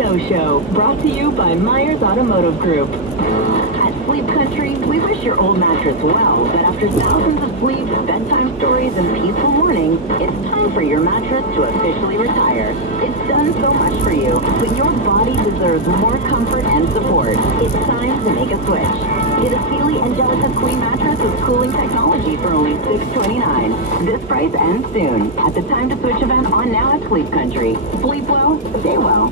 Snow Show, brought to you by Myers Automotive Group. At Sleep Country, we wish your old mattress well, but after thousands of sleeps, bedtime stories, and peaceful mornings, it's time for your mattress to officially retire. It's done so much for you, but your body deserves more comfort and support. It's time to make a switch. Get a Sealy Angelica Queen mattress with cooling technology for only $629. This price ends soon at the Time to Switch event on now at Sleep Country. Sleep well, stay well.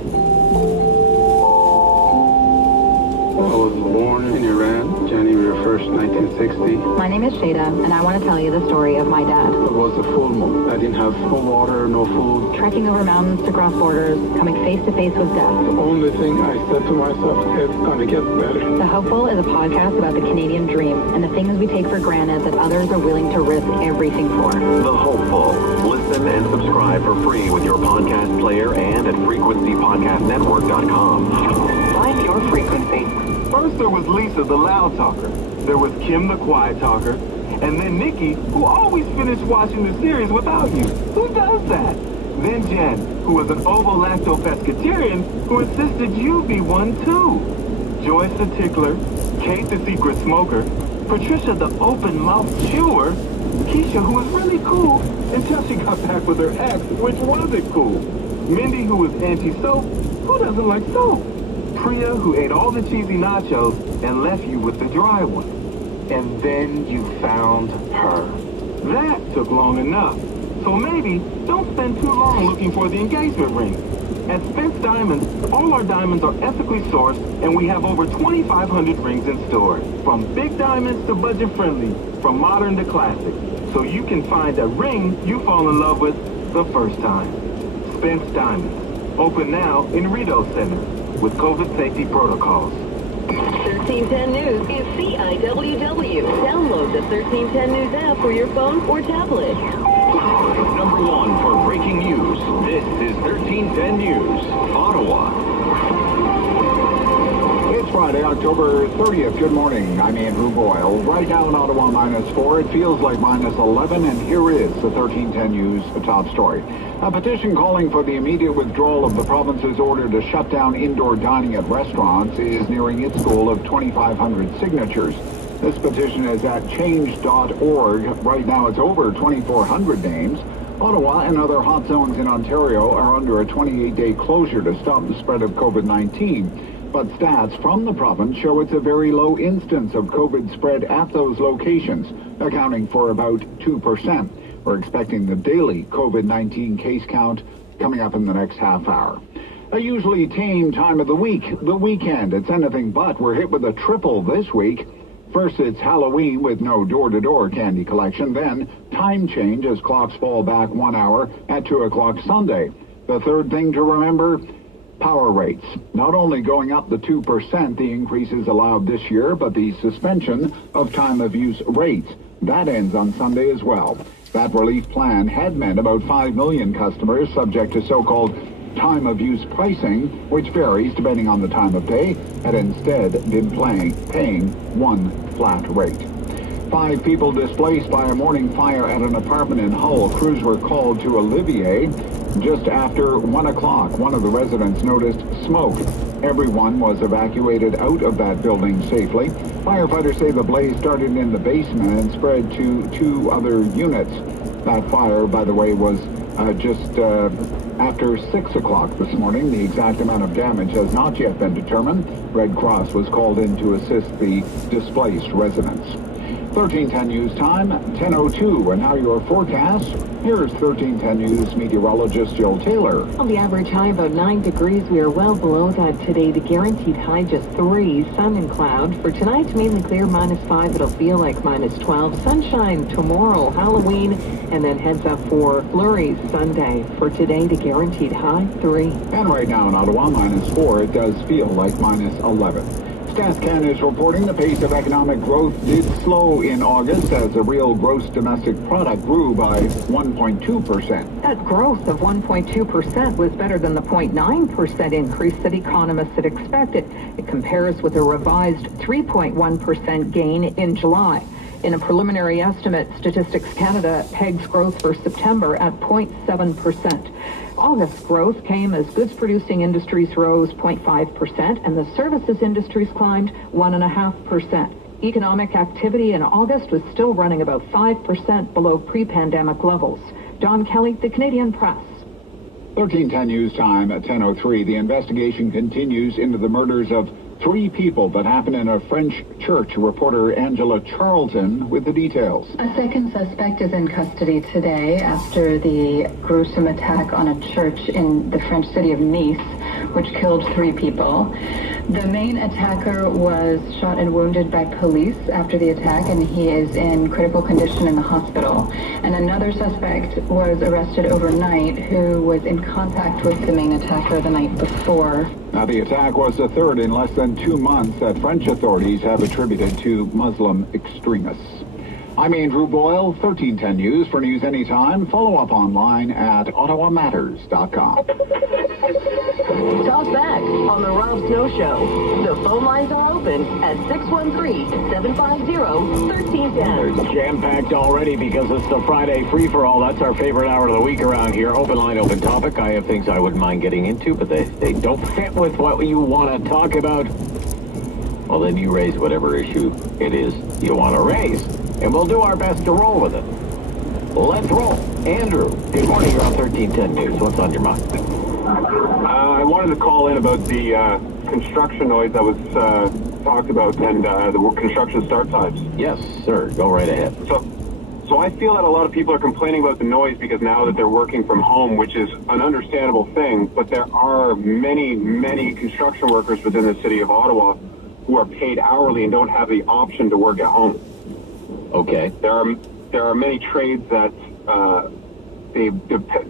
I was born in Iran, January 1st, 1960. My name is Shada, and I want to tell you the story of my dad. It was a full moon. I didn't have no water, no food. Trekking over mountains to cross borders, coming face to face with death. The only thing I said to myself, it's gonna get better. The Hopeful is a podcast about the Canadian dream and the things we take for granted that others are willing to risk everything for. The Hopeful. Listen and subscribe for free with your podcast player and at frequencypodcastnetwork.com. Find your frequency. First there was Lisa, the loud talker. There was Kim, the quiet talker. And then Nikki, who always finished watching the series without you. Who does that? Then Jen, who was an ovo-lacto-pescatarian who insisted you be one too. Joyce, the tickler. Kate, the secret smoker. Patricia, the open-mouth chewer. Keisha, who was really cool until she got back with her ex, which wasn't cool. Mindy, who was anti-soap. Who doesn't like soap? Priya, who ate all the cheesy nachos and left you with the dry one. And then you found her. That took long enough. So maybe don't spend too long looking for the engagement ring. At Spence Diamonds, all our diamonds are ethically sourced, and we have over 2,500 rings in store. From big diamonds to budget-friendly, from modern to classic. So you can find a ring you fall in love with the first time. Spence Diamonds. Open now in Rideau Center with COVID safety protocols. 1310 News is CIWW. Download the 1310 News app for your phone or tablet. Number one for breaking news. This is 1310 News, Ottawa. It's Friday, October 30th. Good morning. I'm Andrew Boyle. Right now in Ottawa, -4. It feels like -11, and here is the 1310 News top story. A petition calling for the immediate withdrawal of the province's order to shut down indoor dining at restaurants is nearing its goal of 2,500 signatures. This petition is at change.org. Right now it's over 2,400 names. Ottawa and other hot zones in Ontario are under a 28-day closure to stop the spread of COVID-19. But stats from the province show it's a very low instance of COVID spread at those locations, accounting for about 2%. We're expecting the daily COVID-19 case count coming up in the next half hour. A usually tame time of the week, the weekend. It's anything but. We're hit with a triple this week. First, it's Halloween with no door-to-door candy collection. Then, time change as clocks fall back 1 hour at 2 o'clock Sunday. The third thing to remember, power rates. Not only going up the 2% the increases allowed this year, but the suspension of time-of-use rates. That ends on Sunday as well. That relief plan had meant about 5 million customers subject to so-called time-of-use pricing, which varies depending on the time of day, had instead been paying one flat rate. 5 people displaced by a morning fire at an apartment in Hull. Crews were called to Olivier just after 1 o'clock. One of the residents noticed smoke. Everyone was evacuated out of that building safely. Firefighters say the blaze started in the basement and spread to 2 other units. That fire, by the way, was just after 6 o'clock this morning. The exact amount of damage has not yet been determined. Red Cross was called in to assist the displaced residents. 1310 News time, 10:02, and now your forecast. Here's 1310 News meteorologist Jill Taylor. On the average high about 9 degrees, we are well below that today. The guaranteed high just 3, sun and cloud. For tonight, mainly clear, -5. It'll feel like -12. Sunshine tomorrow, Halloween, and then heads up for flurries Sunday. For today, the guaranteed high 3. And right now in Ottawa, -4. It does feel like -11. StatsCan is reporting the pace of economic growth did slow in August as the real gross domestic product grew by 1.2%. That growth of 1.2% was better than the 0.9% increase that economists had expected. It compares with a revised 3.1% gain in July. In a preliminary estimate, Statistics Canada pegs growth for September at 0.7%. August growth came as goods-producing industries rose 0.5% and the services industries climbed 1.5%. Economic activity in August was still running about 5% below pre-pandemic levels. Don Kelly, The Canadian Press. 1310 News Time at 10:03. The investigation continues into the murders of 3 people that happened in a French church. Reporter Angela Charlton with the details. A second suspect is in custody today after the gruesome attack on a church in the French city of Nice, which killed 3 people. The main attacker was shot and wounded by police after the attack, and he is in critical condition in the hospital. And another suspect was arrested overnight who was in contact with the main attacker the night before. Now, the attack was the third in less than 2 months that French authorities have attributed to Muslim extremists. I'm Andrew Boyle, 1310 News. For news anytime, follow up online at ottawamatters.com. Talk back on the Rob Snow Show. The phone lines are open at 613-750-1310. It's jam-packed already because it's the Friday free-for-all. That's our favorite hour of the week around here. Open line, open topic. I have things I wouldn't mind getting into, but they don't fit with what you want to talk about. Well, then you raise whatever issue it is you want to raise, and we'll do our best to roll with it. Let's roll. Andrew, good morning. You're on 1310 News. What's on your mind? I wanted to call in about the construction noise that was talked about and the construction start times. Yes, sir. Go right ahead. So I feel that a lot of people are complaining about the noise because now that they're working from home, which is an understandable thing, but there are many, many construction workers within the city of Ottawa who are paid hourly and don't have the option to work at home. Okay. There are many trades that they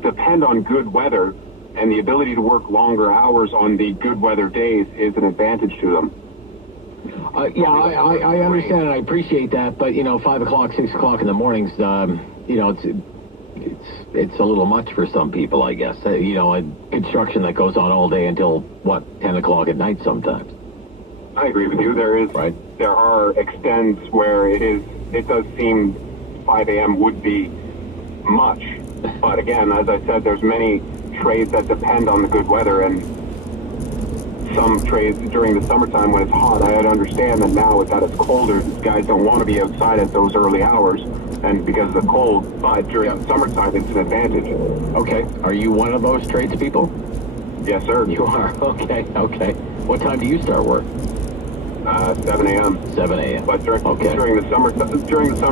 depend on good weather, and the ability to work longer hours on the good weather days is an advantage to them. I understand and I appreciate that, but 5 o'clock, 6 o'clock in the mornings, it's a little much for some people, I guess. A construction that goes on all day until 10 o'clock at night sometimes. I agree with you. There are extents where it does seem 5 a.m. would be much, but again, as I said, there's many trades that depend on the good weather, and some trades during the summertime when it's hot, I understand that now that it's colder, guys don't want to be outside at those early hours and because of the cold, but during the summertime it's an advantage. Okay. Are you one of those tradespeople? Yes, sir. You are? Okay. What time do you start work? 7 a.m. 7 a.m. But during the summer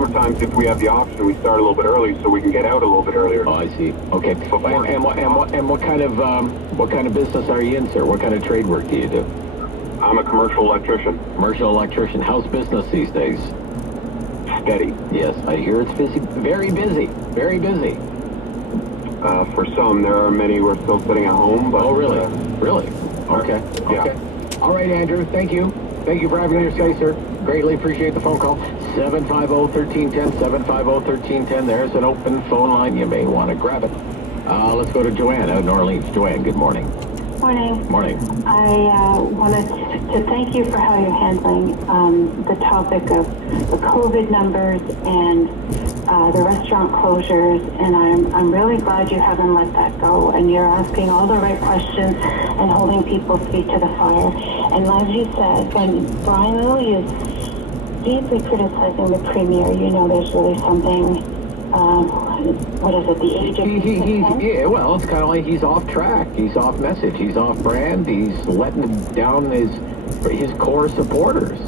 times, if we have the option, we start a little bit early so we can get out a little bit earlier. Oh, I see. Okay. And what kind of business are you in, sir? What kind of trade work do you do? I'm a commercial electrician. Commercial electrician. How's business these days? Steady. Yes, I hear it's busy. Very busy. Very busy. For some, there are many who are still sitting at home. But, oh, really? Really? Okay. Yeah. Okay. All right, Andrew. Thank you. Thank you for having your say, sir. Greatly appreciate the phone call. 750-1310, 750-1310. There's an open phone line. You may want to grab it. Let's go to Joanne out in Orleans. Joanne, good morning. Morning. Morning. I wanted to thank you for how you're handling the topic of the COVID numbers and the restaurant closures, and I'm really glad you haven't let that go, and you're asking all the right questions and holding people's feet to the fire. And as you said, when Brian Lilley is deeply criticizing the Premier, there's really something, what is it, the age of consent? Yeah, well, it's kind of like he's off track. He's off message. He's off brand. He's letting down his core supporters,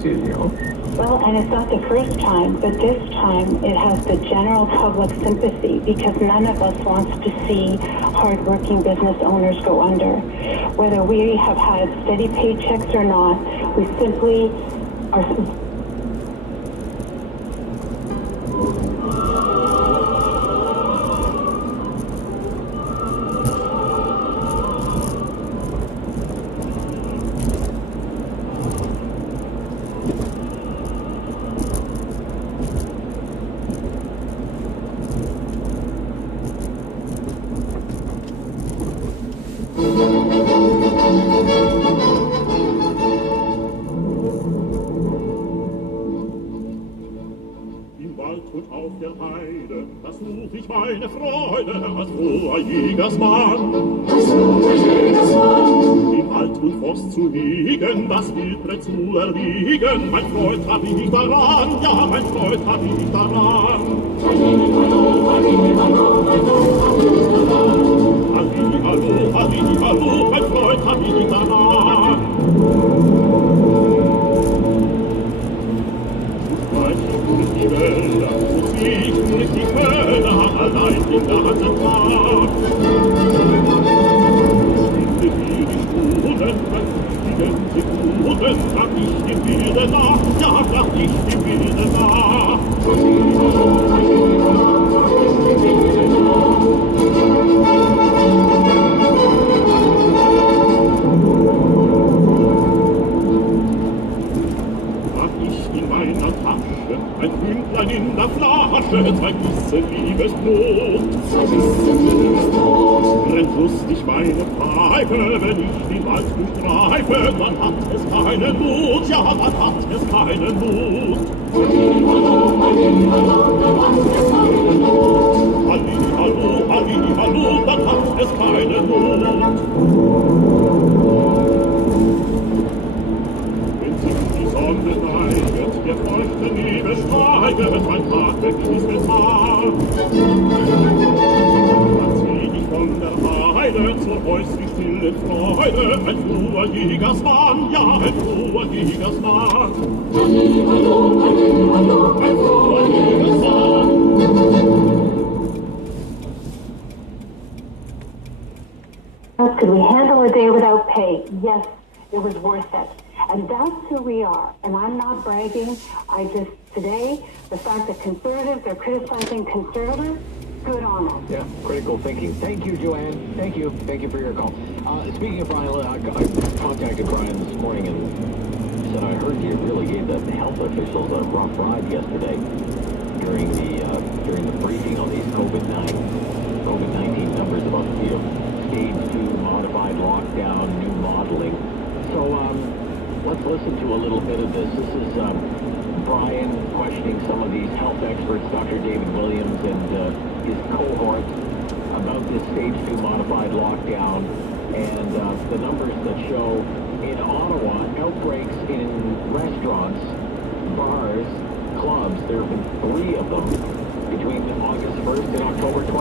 Well, and it's not the first time, but this time it has the general public sympathy because none of us wants to see hardworking business owners go under. Whether we have had steady paychecks or not, we simply are... ich meine Freude als froher Jägersmann. Im Wald und Forst zu liegen, das Wildbret zu erliegen, mein Freund hab ich daran, ja, mein Freund hab ich daran. Halli, hallo, mein Freund hab ich daran. Durch die Wälder, ich durch die Wälder, allein den ganzen Tag. Stille wie die Stunden, die Sekunden, trag ich dem Wilde nach, ja, trag ich dem Wilde nach. Ein Hündlein in der Flasche, 2 Bissen Liebesbrot. Brennt lustig meine Pfeife, wenn ich den Wald durchstreife, dann hat es keinen Mut, ja, dann hat es keinen Mut. Halli, hallo, dann hat es keinen Mut. Der feuchte Nebel steiget, mein Tag begrüßt es Haar. Dann zieh ich von der Heide zur häuslich stillen Freude, ein froher Jägersmann, ja, ein froher Jägersmann. Hallo, ein froher Jägersmann. Could we handle a day without pay? Yes, it was worth it. And that's who we are. And I'm not bragging. Today, the fact that conservatives are criticizing conservatives, good on us. Yeah, critical thinking. Thank you, Joanne. Thank you. Thank you for your call. Speaking of Brian, I contacted Brian this morning and said I heard you really gave the health officials a rough ride yesterday during the briefing on these COVID-19 numbers about stage 2 modified lockdown, new modeling. So let's listen to a little bit of this. This is Brian questioning some of these health experts, Dr. David Williams and his cohort, about this stage 2 modified lockdown and the numbers that show in Ottawa outbreaks in restaurants, bars, clubs. There have been 3 of them between August 1st and October 20th.